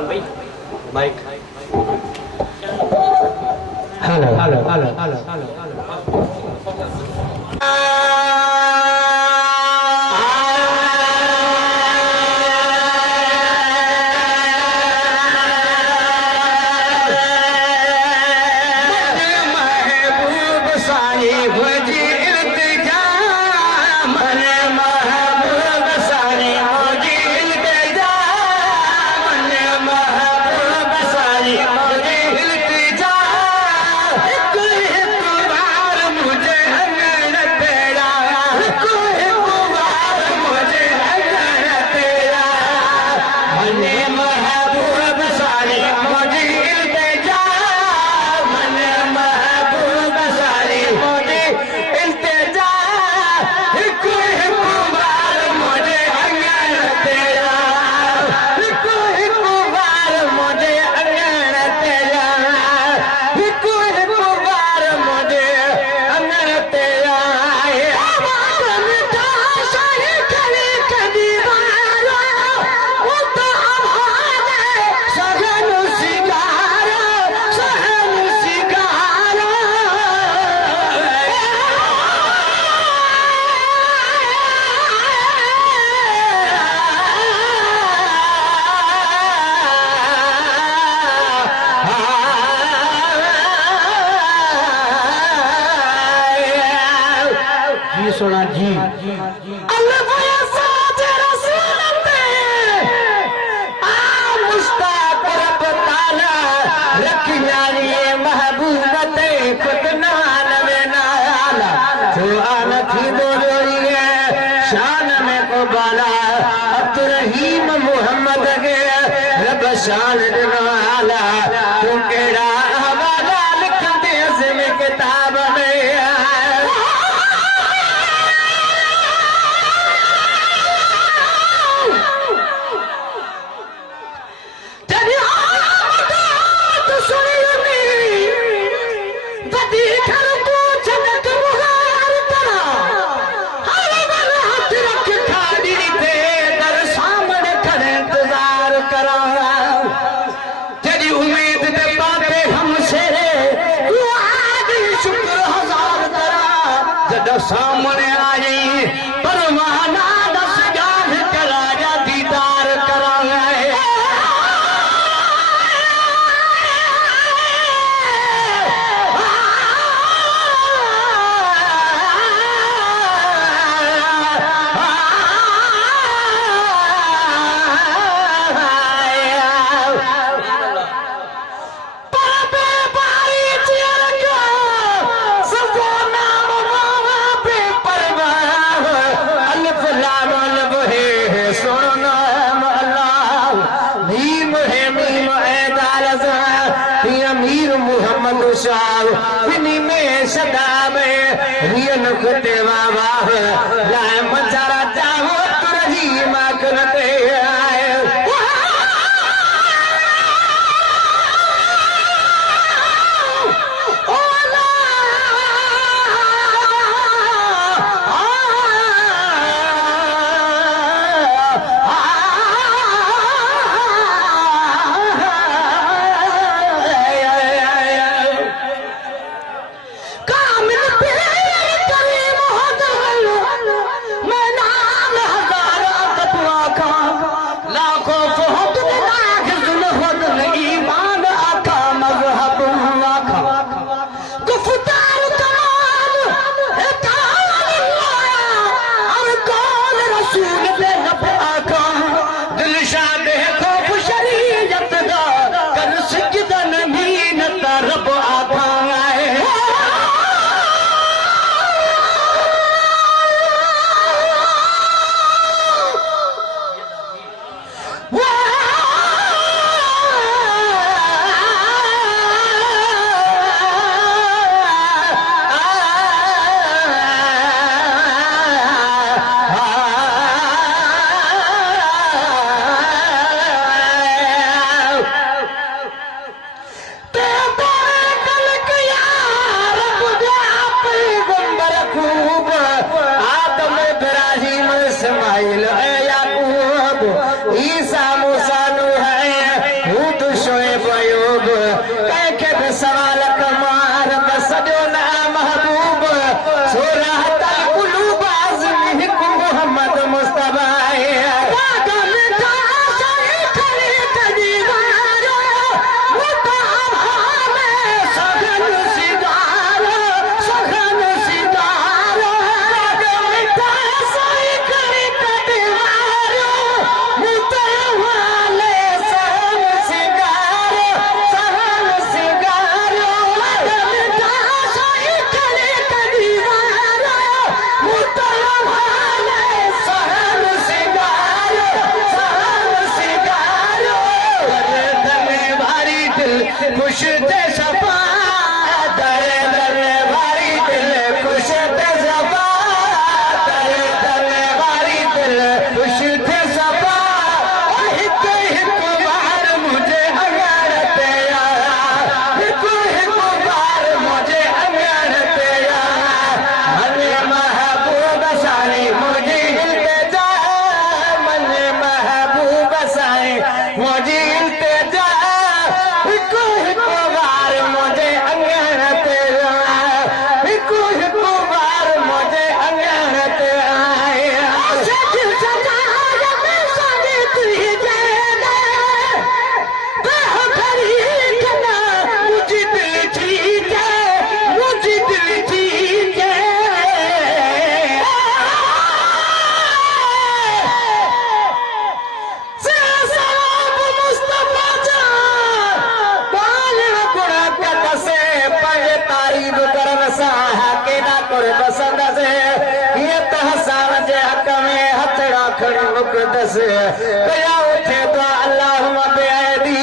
इमरान भाई mic hello hello hello hello hello Sona ji शान में को बाला अब्दुर्रहीम मोहम्मद के रब शान दिनाला तू केड़ा हवाला लिख दे इसमें किताब में सामने आई परवाना दस जान कराया दीदार कराया में सदा में रियन खुदे बाबा लाए मचारा चाहो तुरही मां करते आए मैं खुश थे सफा दरे दरे वारी दिल खुश थे सफा दरे दरे वारी दिल खुश थे सफा हिक हिक बार मुझे अंगण ते आया हिक हिक बार मुझे अंगण ते आया मने महबूब साईं मुझे हिलते जा मने महबूब साईं मुझे हिलते जा हिक हिक बार मुझे अंगण ते आया हिक हिक बार मुझे अंगण ते आया सच सजाया में सारे तुझे जाना बेहतरी करना मुझे दिल ठीक है मुझे दिल ठीक है सलाम मुस्तफा जा बाल गुणा का दसे पंज तारीफ करन सा के ना करे पसंद से ये तहसान जे हक में हथड़ा खड़ी मुकद्दस कया उठे तो अल्लाहुम्मा बेअदी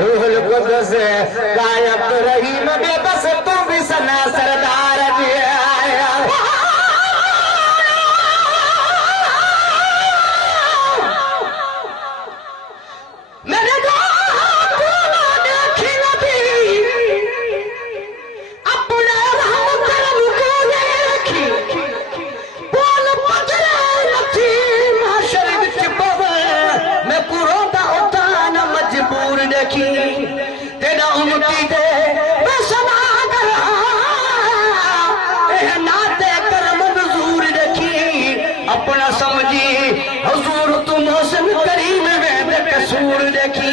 रूहुल कुद्दस गायब रहीम बेबस तू भी सना सरदार जी आया मैंने देखी नबी अपने राम करम को देखी बोल पकड़े रखी माशर विच बवल मैं पूरा दा उठान मजबूर देखी तेरा उमती दे मैं सना कर नाते करम मंजूर देखी अपना समझी हुजूर तुम हुस्न करीम में कसूर देखी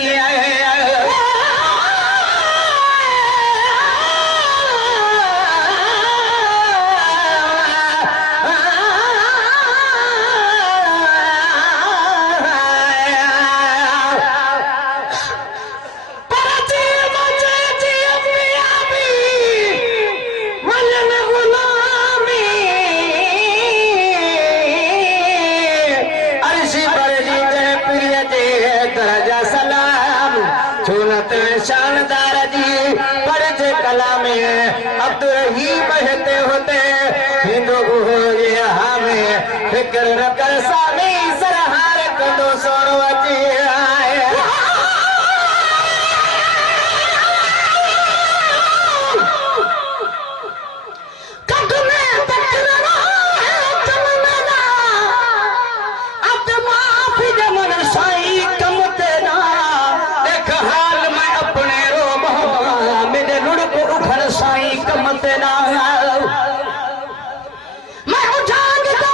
शानदार जी पर जे कला में अब ही बहते होते हिंदू हो ये हमें फिक्र न कर सामी सरहार कंदो सोनो अची आए कद में तकरना तमन्ना अब माफी दे मन साईं कम तेरा देख हाल मैं अपने रो मेरे लुढ़क उखड़ साईं कम तेरा मैं उठान तो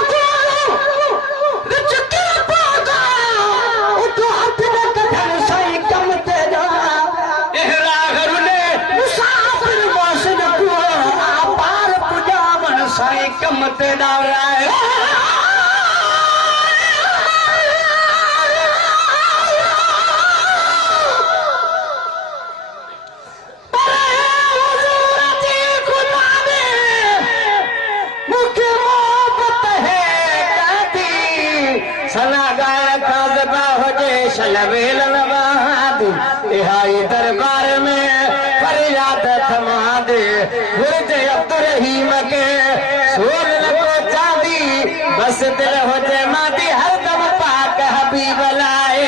विच के पागा उठ हाथ दे कठन साईं कम तेरा एहरा घरुले मुसाफिर वासन को पार पुजावन साईं कम तेरा शलवेल नवाद इहाई दरबार में फरियाद थमा दे गुरज अब्दुल रहीम के सोल लगो चांदी बस दिल हो जे मादी हर दम पाक हबीब लाए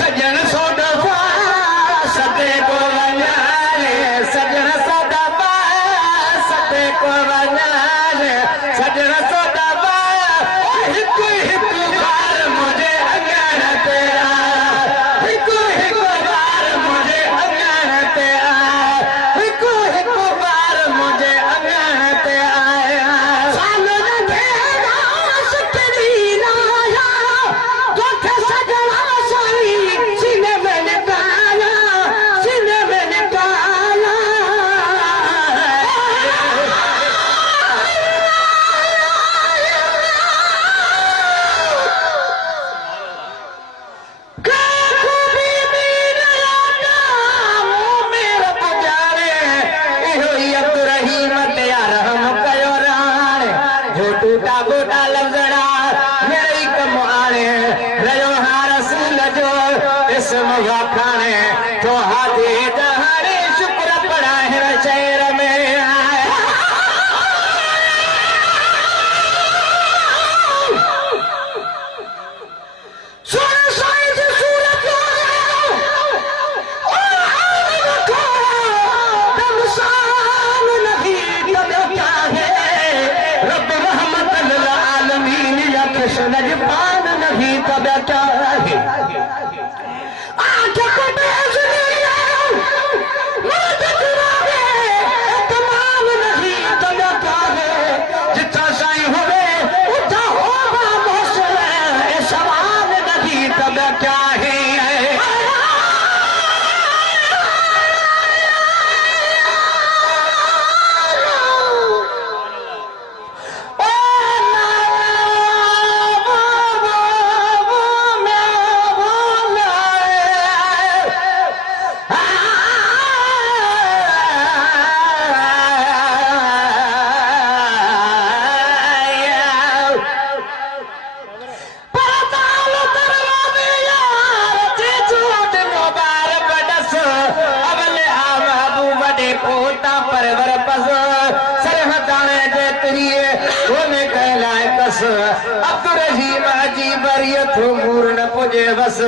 सजन सोडा सदे को वञाए सजन सदा तब क्या है पोता परवर पस सरहदाने जे तरिए होने कहलाए कस अब्दुर्रहीम जी बरियत मूर्ण पुजे बस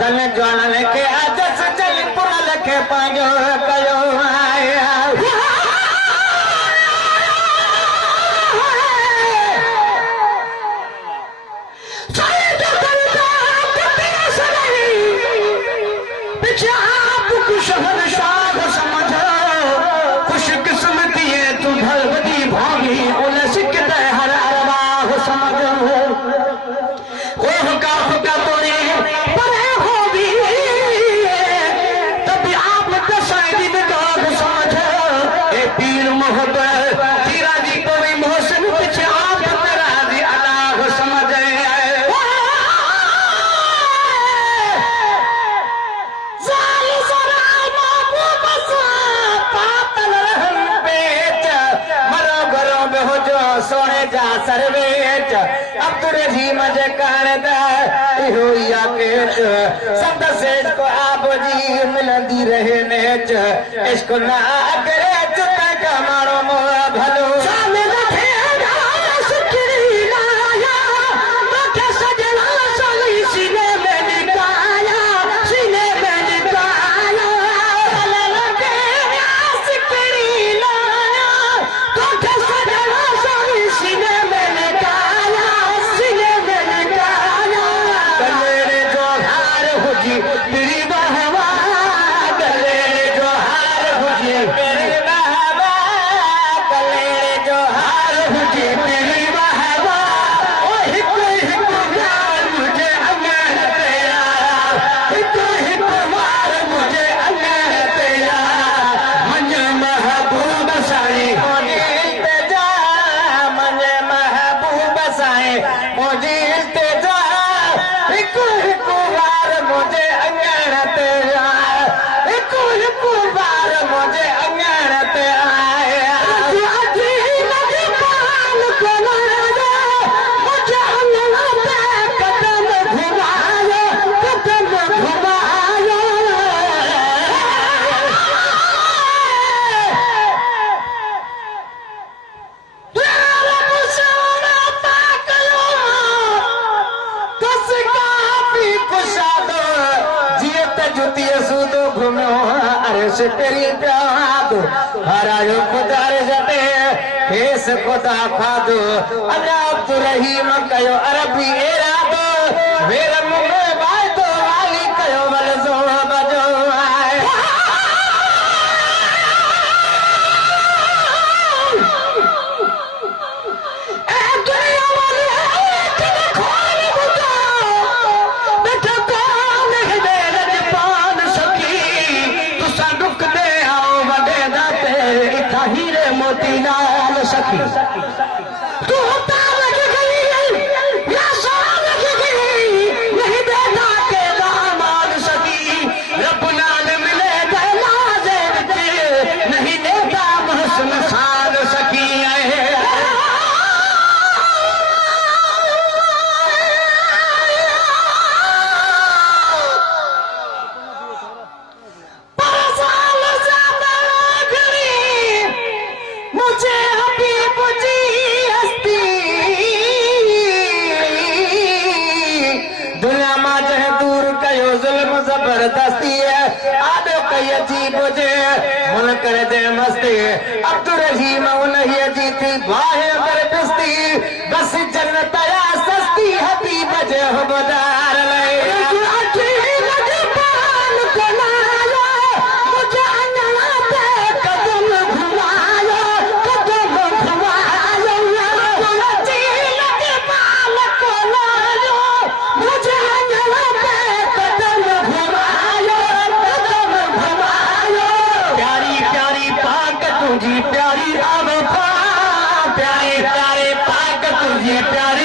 तन जवान के आजस चल पुन लखे पांजो कयो आया सोने जा सरवेच अब्दुर्रहीम जे कान इहो या केच संत सेठ को आप जी मिलंदी रहे नेच इश्क ना करे चुत का मारो मो भलो तेरी प्याद हरायो खुदार जटे हेस खुदा खादो अल्लाह अब्दुर्रहीम कयो अरबी एरादो मेरा मुंह वादो वाली कयो वल जो बजो आए ए दुनिया वाले तेरे खोल बुझो बेटा कौन है मेरे पान सकी तू संदुक दे आओ वडे दाते इथा हीरे मोती लाल सकी तू तार लग गई या सोन लग गई नहीं बेटा के दामाद सकी रब नाल मिले दलाजे विच नहीं देता महसन खान सकी है मुझे हबीब जी हस्ती दुनिया में जह दूर कयो जुल्म जबरदस्ती आदो कई अजीब जे मन कर दे मस्ती अब्दुर्रहीम उन्हीं जी थी बाहे बरदस्ती बस जन्नत या सस्ती हबीब जे हुबदार प्यारे प्यारे पाक तुझे प्यारे